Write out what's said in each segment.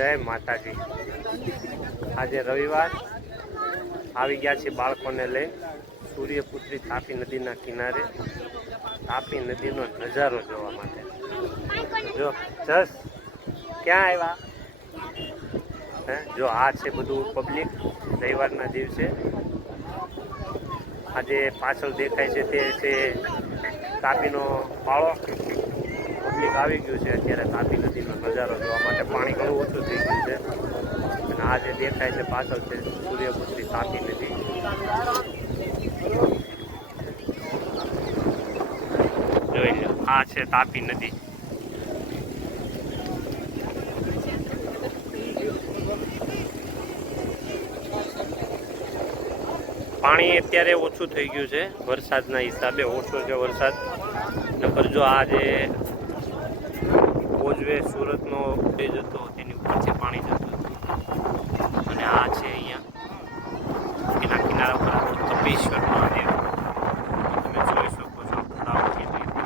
જય માતાજી. આજે રવિવાર આવી ગયા છે બાળકોને લઈ સૂર્યપુત્રી તાપી નદીના કિનારે. તાપી નદીનો નજારો જોવા માટે. જો, જસ, ક્યાં આવ્યા? હે, જો, આ છે બધું પબ્લિક રવિવારના દિવસે. આજે પાછળ દેખાય છે તે છે તાપીનો પાળો. પબ્લિક આવી ગયું છે, અત્યારે તાપી નદીનો નજારો જોવા માટે પાણી ઘણું ઓછું થઈ ગયું છે. અને આ જે દેખાય છે પાછળ છે સૂર્યપુત્રી તાપી નદી. જોઈ લો, આ છે તાપી નદી. પાણી અત્યારે ઓછું થઈ ગયું છે, વરસાદના હિસાબે ઓછો છે વરસાદ. નકર જો આ જે કોઝવે સુરતનો બ્રિજ હતો તેની ઉપરથી પાણી જતું હતું અને આ છે અહીંયા એના કિનારા પર આખું કપેશ્વર મહાદેવ તમે જોઈ શકો છો તળાવ કેવી રીતે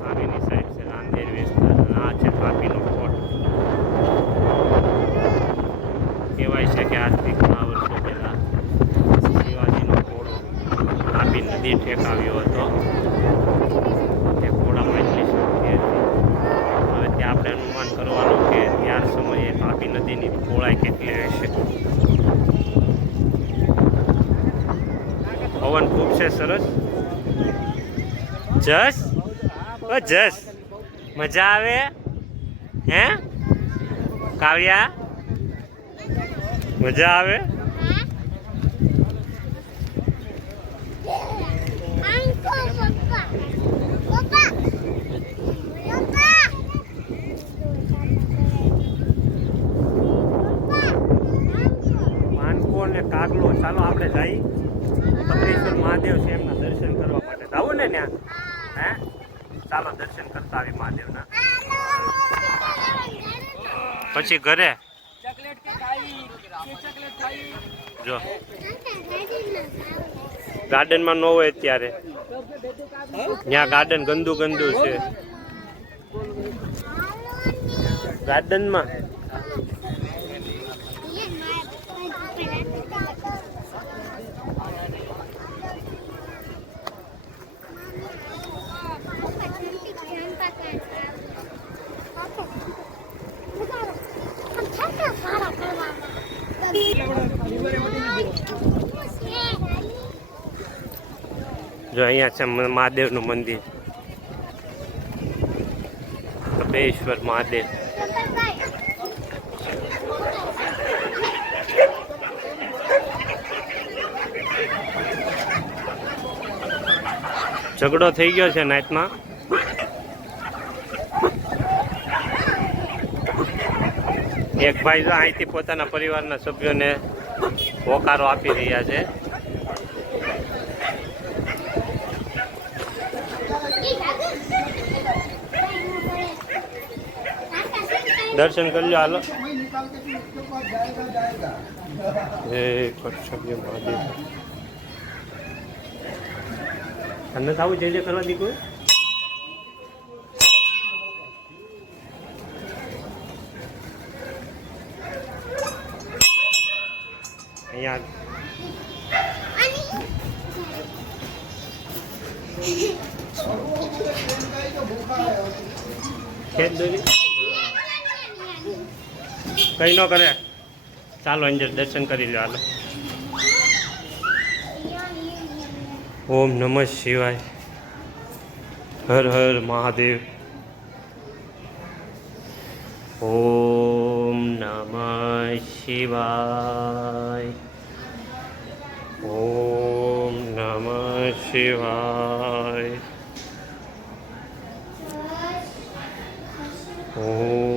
સામેની સાઈડ છે રાંદેર વિસ્તાર અને આ છે તાપીનો કોટ કહેવાય છે કે આજથી ઘણા વર્ષો પહેલા શિવાજીનો ઘોડો તાપી નદી ઠેકાવ્યો હતો. તે ઘોડામાં એટલી શક્તિ હતી. હવે ત્યાં આપણે અનુમાન કરવાનું કે ત્યાર સમયે તાપી નદીની પહોળાઈ કેટલી હશે. પવન ખૂબ છે, સરસ? જસ? ઓ, જસ. મજા આવે? હે? કાવ્યા? મજા આવે? આગલો ચાલો આપણે જઈ. તપરેશ્વર મહાદેવ છે એમના દર્શન કરવા માટે. આવો ને ત્યાં. હે? ચાલો દર્શન કરતા આવી મહાદેવના. પછી ઘરે? જો. ગાર્ડનમાં ન હોય ત્યારે ત્યાં ગાર્ડન ગંદુ ગંદુ છે. ગાર્ડનમાં? જો અહીંયા છે મહાદેવનું મંદિર. કપેશ્વર મહાદેવ. ઝઘડો થઈ ગયો છે નાઇટમાં એક ભાઈ અહીંથી પોતાના પરિવારના સભ્યોને હોકારો આપી રહ્યા છે. દર્શન કરી લો, હાલો. હે કચ્છવ્ય મહાદેવ. તમને આવું જય જય કરવા દીકું અહીંયા ખેત દોરી? કઈ ન કરે. ચાલો અંદર દર્શન કરી લો હાલો. ઓમ નમઃ શિવાય. હર હર મહાદેવ. ઓમ નમઃ શિવાય. ઓમ નમઃ શિવાય. ઓમ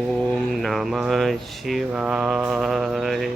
નમઃ શિવાય